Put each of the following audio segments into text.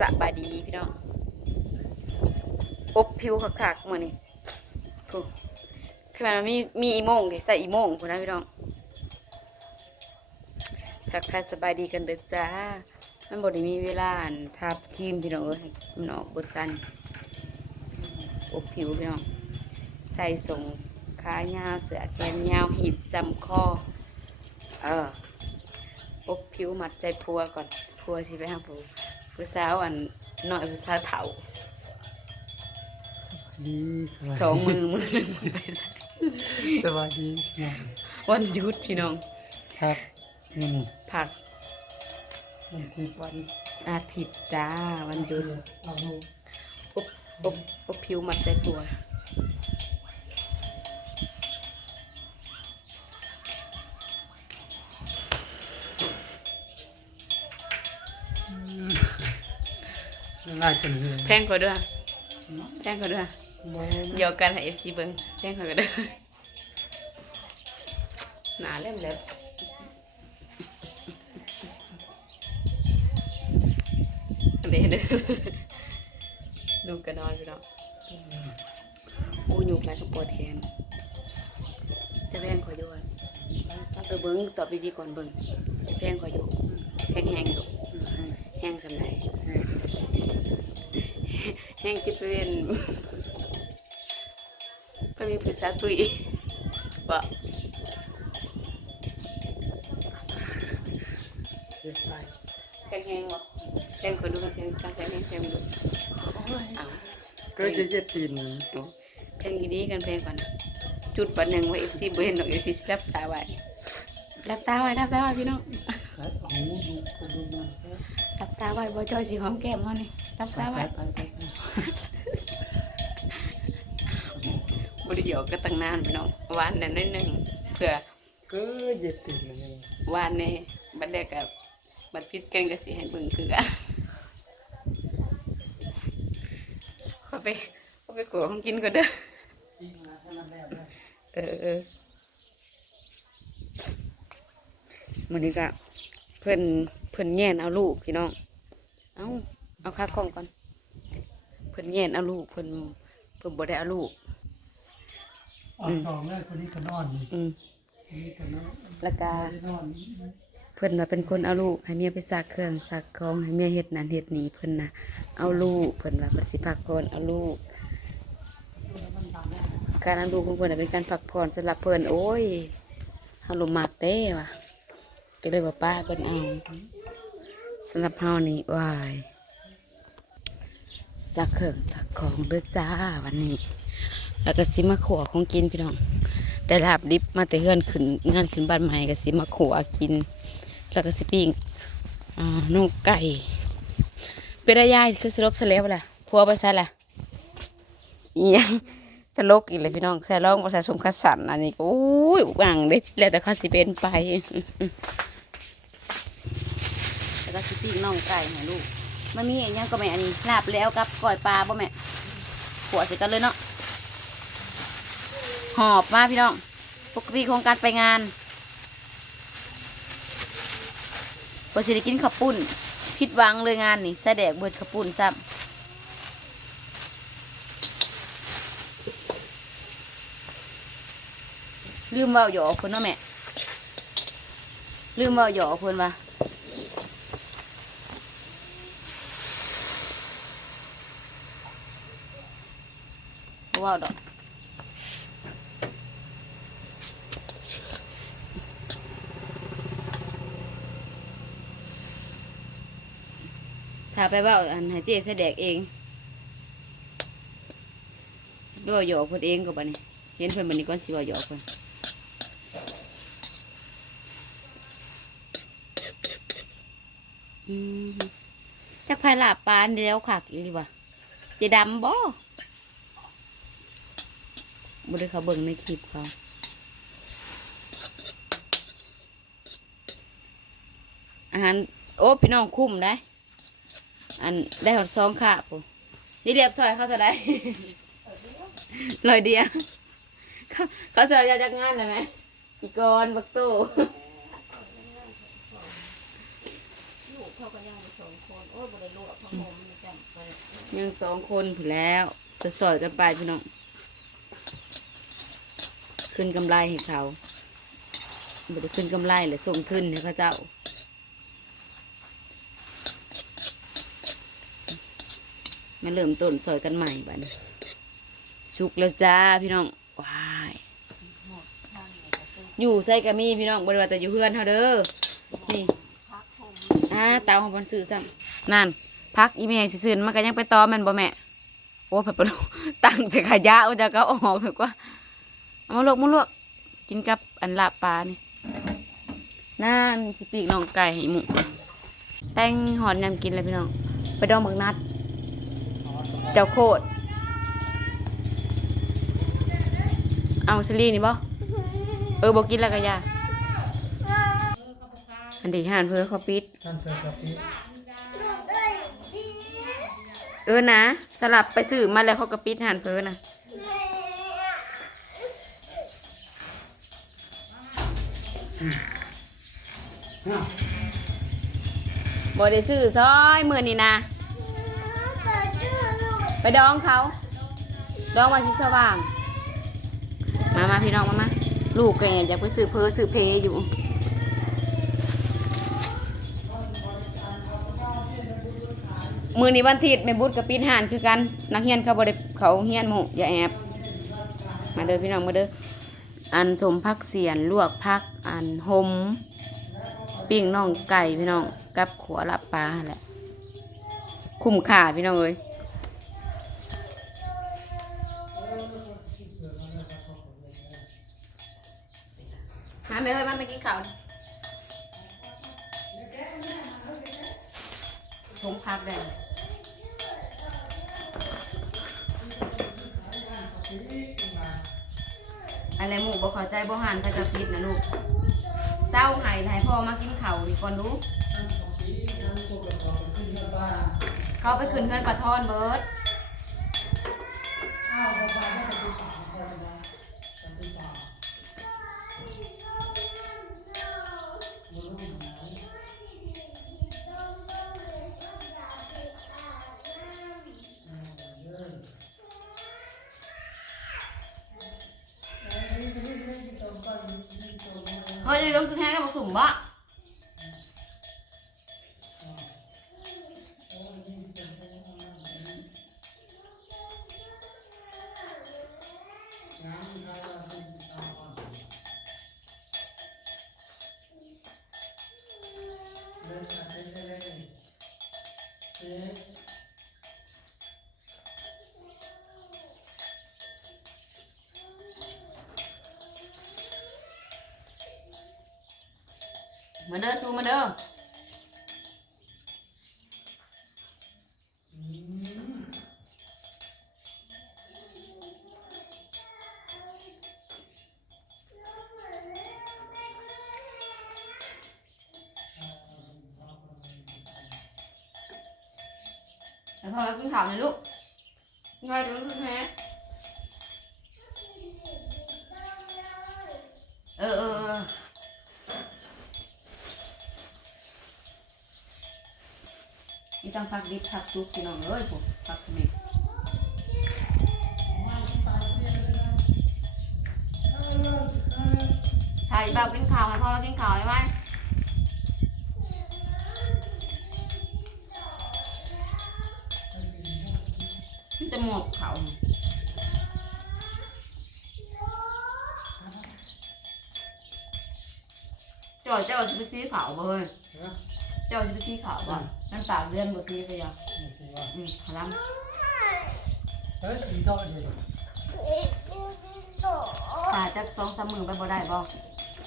สบายดีพี่น้องอบผิวคักๆมื้อนี้ผู้คือมันมีมีอีโมงที่ใส่อีโมงพุ่นนะพี่น้องทักทายสบายดีกันเด้อจ้า มันบด้มีเวลาทับทีมพี่น้องเอ้ยให้มันออกบดซันอบผิวพี่น้อง ใส่ส่งขายาวเสือแขนยาวหิดจำคอ เอออบผิวมัดใจพัวก่อนพัวสิไปหาผู้ ผู้สาวอันน้อยผู้สาวเฒ่าดีสวัสดีสองมือมือหนึ่งไปใส่สวัสดีนะวันหยุดพี่น้องครับนี่นี่ผักมันที่วันอาทิตย์จ้าวันหยุดเอาลูก อบอบอบผิวมัดใจพัว น่าจะเหนื่อยแพงกว่าเด้วยแพงกว่าเด้วยบ่เดียวกันให้เอฟซีเบิ้งแพงกว่าเด้อหนาเล่มแล้วเด้อเด้อดูกันนอนพี่น้องอู้ยุกแล้วก็ปวดแขนจะแพงขออยู่อะเออเบิ้งตอบดีๆก่อนเบิ้งแพงขออยู่แห้งแห้งๆอยู่แห้งสำไรแห้งคิดเป็น ก็มีภาษาตุยบ่เจ็บไปแห้งแห้งๆบ่แห้งคนดูแห้งแห้งแห้งแห้งแห้งดูเอาก็จะเจ็บตีนเอาแห้งดีๆกันแพงก่อน จุดปันหนึ่งไว้เอฟซีเบนหน่อยเอฟซีรับตาไว้รับตาไว้รับตาไว้พี่น้องครับเอาดูก็ดูมารับตาไว้บ่จอยสีหอมแก้มเขานี่รับตาไปไว้ ไปไปไปบริเดียวก็ตั้งนานพี่น้องหวานนั่นนิดนึงเผื่อก็เจ็บตีนเลยหวานในบัดเด็กกับบัดพิษกันก็สิให้เบิ่งคือกันเขาไปเขาไปกลัวของกินก็เด้ออีกนะให้มันแล้วนะเออเออมันนี้ก็เพิ่นเพิ่นแย่นเอาลูกพี่น้อง เอาเอาค่ากล้องก่อน เพิ่นแย่นเอาลูกเพิ่นเพิ่นบ่ได้เอาลูก เอาสองเลยคนนี้ก็นอนนี่อืมคนนี้ก็นอนแล้วก็ไม่ได้นอนเพิ่นว่าเป็นคนเอาลูกให้เมียไปซักเครื่องซักของให้เมียเฮ็ดนั่นเฮ็ดนี่เพิ่นน่ะเอาลูกเพิ่นว่าเพิ่นสิพักผ่อนเอาลูก การเอาลูกของเพิ่นน่ะเป็นการพักผ่อนสำหรับเพิ่นโอ้ยเฮาลมักเด้ว่ะก็เลยว่าป้าเพิ่นเอาสำหรับเฮานี่วายซักเครื่องซักของเด้อจ้าวันนี้ แล้วก็สิมาขัวของกินพี่น้อง ได้ลาบดิบมาแต่เฮือนขึ้นงานขึ้นบ้านใหม่ก็สิมาขัวกิน แล้วก็สิปิ้งอ่าน้องไก่ เป็นระยายคือสลบสเลบล่ะพัวไปใส่ละอียังตลกอีกเลยพี่น้องใส่ร้องภาษาสมคัสสันอันนี้ก็อุ้ยอ่างได้แล้วแต่เขาสิเป็นไปแล้วก็สิปิ้งน้องไก่ให้ลูกมันมีอนหยังก็แม่อันนี้ลาบแล้วกับก้อยปลาบ่แม่ขัวใส่กันเลยเนาะ อบมาพี่น้อง ปกติโครงการไปงานพอสิได้กินข้าวปุ้นผิดวังเลยงานนี่แสดกเบิดข้าวปุ้นซ้ำลืมเว่าหยอกเพิ่นเนาะแม่ ลืมเว่าหยอกเพิ่นว่าบ่เว่าดอก ถ้าไปว่าอันให้เจ๊แสดกเองสิไปเว่าหยอกเพิ่นเองก็บ่นี่เห็นเพิ่นบัดนี้ก่อนสิเว่าหยอกเพิ่นจักไผลาบปานเดียวคักอีหลีว่ะเจดำบ่บ่ได้เขาเบิ่งในคลิปเขาอาหารโอ้พี่น้องคุ้มได้ อันได้หอดซองค่ะปูนี่เรียบซอยเขาจะได้ลอยเดียวเขาเขาจะอยาจากงานเลยไหมอีกอนบักโตยังสองคนโอ้ยบ่ได้ลวกเพราะหอมมันจำไปยังสองคนผู้แล้วสอยๆกันไปพี่น้องขึ้นกำไรให้เขาบ่ได้ขึ้นกำไรเลยส่งขึ้นให้เขาเจ้า มาเริ่มต้นซอยกันใหม่บัดนี้สุกแล้วจ้าพี่น้องว้ายอยู่ใส่กะมีพี่น้องบริวาแต่อยู่เพื่อนเฮาเด้อนี่อ่าเตาของบนสื่อซ้ำนั่นพักอีเมลซื่อๆมันก็ยังไปตอมันบ่แม่โอ้ผัดปลาตั้งใส่ขยะเอาจะก็อออกเถอว่าเอามาลวกมาลวกกินกับอันลาปลานี่นั่นสิปีกน้องไก่ให้หมูแตงหอนยำกินเลยพี่น้อง ไปดองหมึกนัด เจ้าโคตรเอาซิลี่นี่บ่เออบอกกินแล้วก็อยาอันดีห่านเพื่อเขาปิดท่านเชิญกับพี่เออนะ สลับไปซื้อมาแล้วเขาก็ปิดห่านเพื่อนะบ่ได้ซื้อซอยมือนี่นะ ไปดองเขา ดองวันที่สว่าง มามาพี่น้องมามาลูกแกอยากไปซื้อเพอซื้อเพอยู่มือนี้วันทิตย์แม่บุตรกับปีนหานคือกัน นักเรียนเขาบริเขาเฮียนหมูอย่าแอบมาเด้อพี่น้องมาเด้ออันสมพักเสียนลวกพักอันหมปิ้งน่องไก่พี่น้องกับขัวลับปลาแหละคุ้มค่าพี่น้องเอ้ย มาแม่เอ้ยมาไปกินข้าวชงพักได้อะไรหมูบ่เขอใจบ่หันถ้าจะปิดนะลูกเศร้าใหายให้พ่อมากินข้าวดีก่อนดูเขาไปขึ้นเงินปลาทอนเบิร์ด เฮ้ยลงคือแค่กับสุ่มบ่ มาเด้อซูมาเด้อแล้วพอกินข้าวหน่อยลูก ดิบพักซุกพี่น้องเอ้ยผมพักดิบถ่ายแบบกินข้าวให้พ่อเรากินข้าวได้ไหมมันจะหมดเขาเจ้าเจ้าจะไปซื้อขาวบ่เฮ้ยนะเจ้าจะไปซื้อขาวบ่ นั่นปากเลื่อนบ่ซื้อไปยังนี่สิว่าอืมขลังเฮ้ยสีทอดเลยหาจักสองสามมือไปบ่ได้บ่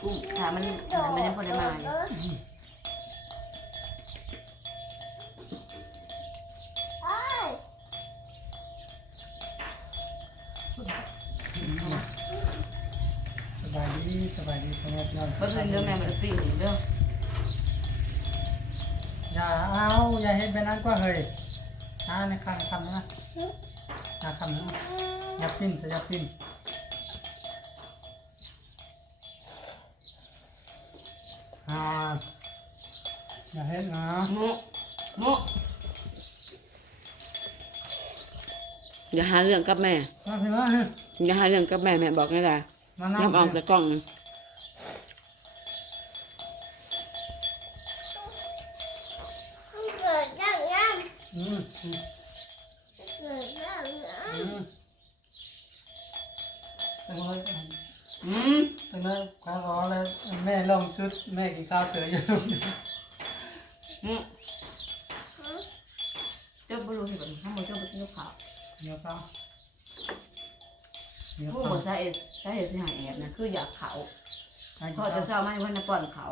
กุ้งขามันมันยังพอได้มา อาอย่าเห็นแบบนั้นก็เฮ้ยอ่าในคำคำนะอ่าคำนะอย่าปิ้นสิอย่าปิ้นอ่าอย่าเห็นนะหมุโมอย่าหาเรื่องกับแม่มาพี่มาเฮ้ยอย่าหาเรื่องกับแม่แม่บอกไงล่ะมานั่งยับออกจากกล้อง ชุดแม่กินข้าวเสืออยู่อืมเจ้าบุรุษที่แบบทำมือเจ้าบุรุษที่ขาวเดี๋ยวข้าวเดี๋ยวผู้ข้าบวอกสาเหตุสาเหตุที่หายแอบนะคืออยากเขาให้กินพอข้าจะวเศร้าไม่วันนะป้อนเขา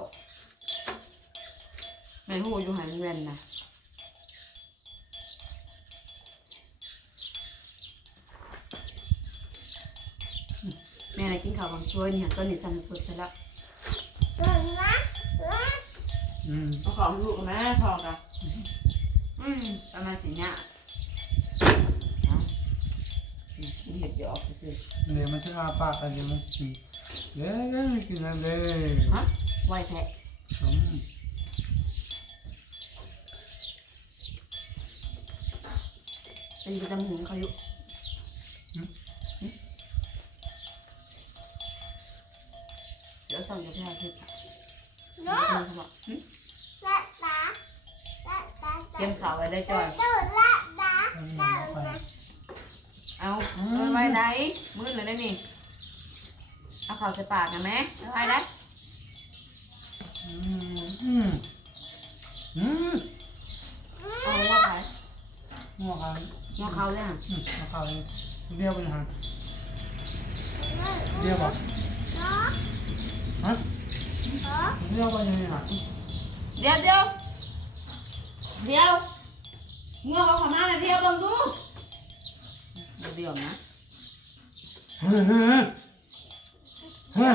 แม่หูอยู่หายเว้นนะแม่อะไรกินข้าวบางช่วยนี่ต้นนี้สั่นฝึกซะแล้วเกิดนะนะ อืมเอาของลูกกับแม่พอกันอืมประมาณสี่เนี่ยเอาอืมนี่เห็ดหยอกสิเดี๋ยวมันจะมาปากกันเดี๋ยวมันกินเดี๋ยวมันกินอะไรฮะไหวแทะอืมตีกระจำหูเขาอยู่เดี๋ยวสั่งจะไปหาทิพย์เนาะ เขาบอกหึละตาละตาเตรียมข่าวไว้ได้จอยเจ้าละตาอืมเจ้าเอาไปนะเอาเอาไว้ได้มือเลยได้นี่ เอาข่าวใส่ปากนะแม่เอาไว้ได้อืมอืมอืมเอาว่าไปงอครับงอเขาเลยฮะอืมงอเขาเรียวไปนะฮะเรียวป่ะ เนาะ ฮะ เนาะเรียวไปยังไงฮะเดี๋ยวเดี๋ยวเดี๋ยวงอเขาขมาหน่อยเดี๋ยวเบังดูเดี๋ยวเดี๋ยวนะเฮ้ยเฮ้ยเฮ้ย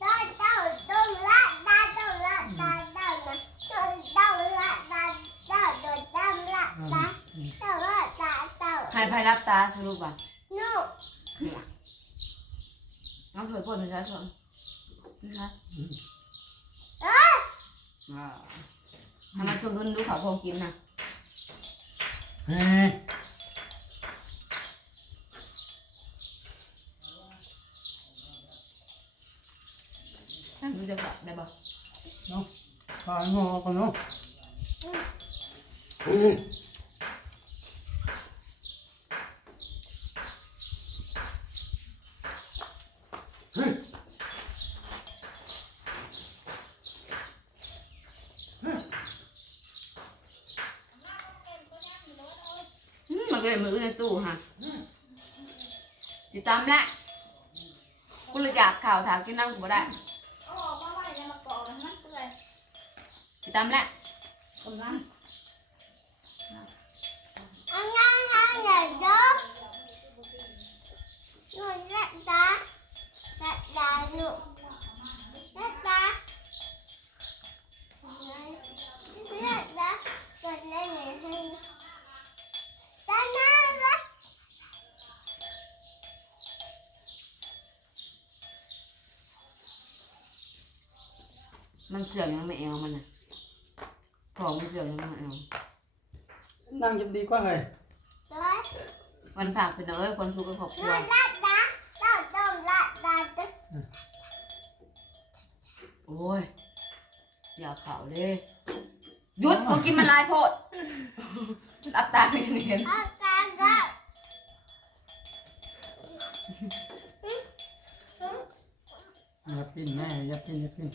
เจ้าเจ้าต้องละตาต้องละตาเจ้านะเจ้าเจ้าละตาเจ้าโดนเจ้าละตาเจ้าละตาเจ้าใครใครรับตาสรุปอะโน่น้องเคยพูดถึงใช่ไหมนะคะเอ้ยอ่า ทำไมชมดุนดูเขาคงกินนะเฮ้ยท่านดูจะกลับได้บ่เนาะปลางอกันเนาะเฮ้ย อืมมัน เป็นมือในตู้ฮะจิตามละกูเลยอยากข่าวถามกินน้ำกูบ่ได้ออกมาไว้ในมะกอกมันเปื่อยจิตามละอันนั้นอันนั้นเดี๋ยวเด้อหนูละตาละตาหนูละตาละตาตัวนี้ให้ต มันเสื่อมยังไม่เอวมันน่ะของมันเสื่อมยังไม่เอวนั่งจะดีกว่าเฮ้ยตัววันผักเป็นเอ้ยคนสู้กับครอบคหรันูวละตาเจ้าต้องละตาตัวโอ้ย อย่าข่าวเลยหยุดพอกินมันลายโพดรับตาไม่เห็นอาการก็อย่าปิ้นแม่อย่าปิ้นอย่าปิ้น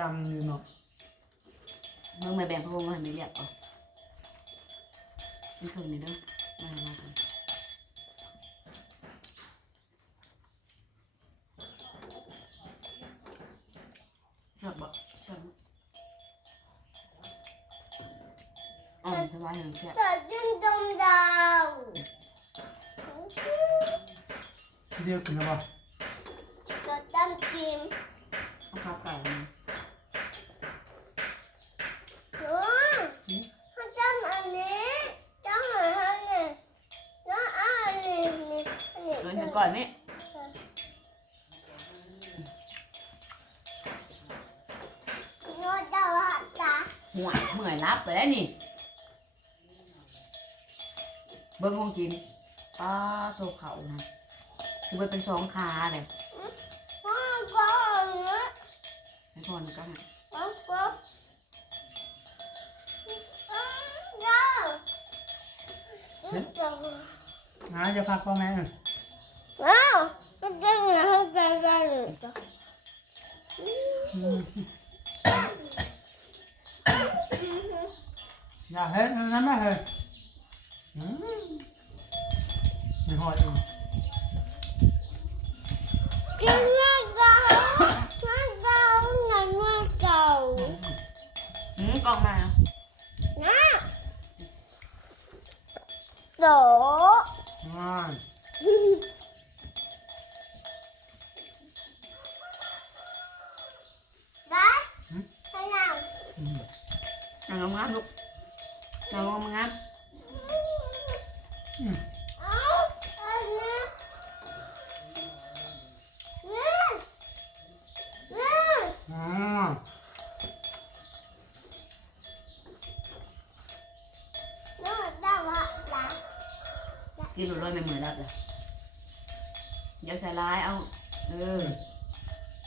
อมันบ่ปายำอยู่เนาะมึงไม่แบ่งพระวงศ์ให้ไม่เรียกเอานี่คือนี่เด้อมามากันชอบบ่ชอบอ๋อสบายเหรอแค่ตัวจึงดมดาว เดียวกินแล้วป่ะ ตัวตั้งกิน เอาข้าวไก่มา โอ้ยเขาจะ อยไหม โน่เจ้าละตาหัวเมื่อยรับไปแล้วนี่ เบิ้งของกินป้าโซเขานะคือมันเป็นสองขาเลยพ่อก่อนนะให้พ่อนะก็ให้พ่อก่อนเจ้าเจ้าหาจะพักพ่อแม่ว้าวก็จะเหนื่อยให้ใจใจเลย จ้ะอืมอย่าเฮ็ดอันนั้นไม่เฮ็ดอืมไม่ กินหลุดลอยไม่เหมือนรับเลยเดี๋ยวใส่ร้ายเอา เออ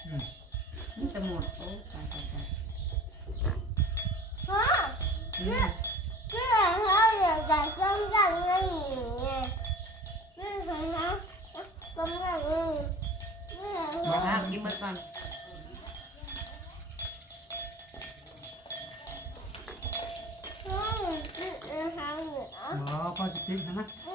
อืม นี่จะหมดโอ้ตายตายตายพ่ออืมที่เราอยากจะต้มกันนั่นไงนี่คือนะต้มกันนี่นี่มาครับกินหมดก่อนอืมอทางเหนืออ๋อพ่อจะติ๊กนะอืมอื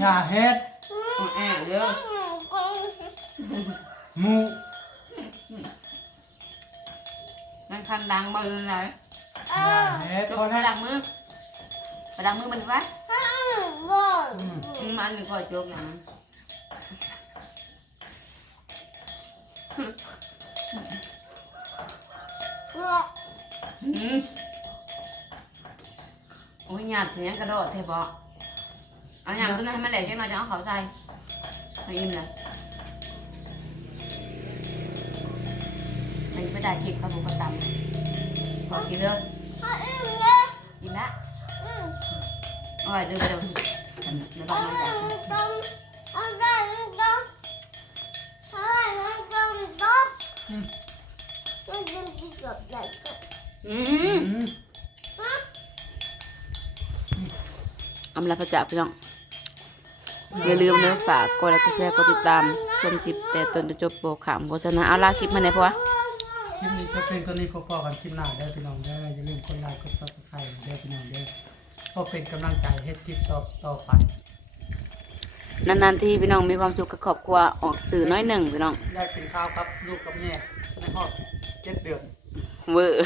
อย่าเฮ็ดเอาแอบเด้อหมูมันคันดังมาเลยไหนอย่าเฮ็ดจพ่อไปนะดังมือไปดังมือมันไว้บ่นอืมมันหนึ่งคอยโจกอย่างนั้นบ่อืมโอ้ยหยาดเสียงกระโดดเทบอก เอาหยาดตัวนั้นให้มันแหลกจังหน่อยจะเอาเขาใส่ให้อิ่มเลยมันไปได้จิบกระบุกกระตำพอกินเลยพ่ออิ่มเลยอิ่มละอืมเอาไว้เดินไปเดี๋ยวเดี๋ยวบ้าเอานไปมันจะต้มเอาไปต้มเอาไปต้มต้มมันจะกินกับใหญ่ก็อือืมมฮะอำลาพระจ่าพี่น้อง อย่าลืมเนื้อฝากกดไลค์กดแชร์กดติดตามชมคลิปแต่ต้นจนจบโปรขามโฆษณาเอาลาคลิปมาไหนพอวะคลิปนี้จะเป็นคนนี้พอๆกันคลิปหน้าเด้อพี่น้องเด้ออย่าลืมกดไลค์กดซับสไครต์เด้อพี่น้องเด้อก็เป็นกำลังใจให้คลิปต่อต่อไปนานๆที่พี่น้องมีความสุขกับครอบครัวออกสื่อน้อยหนึ่งพี่น้องได้กินข้าวครับลูกกับแม่ในห้องเจ็ดเดือนเวอร์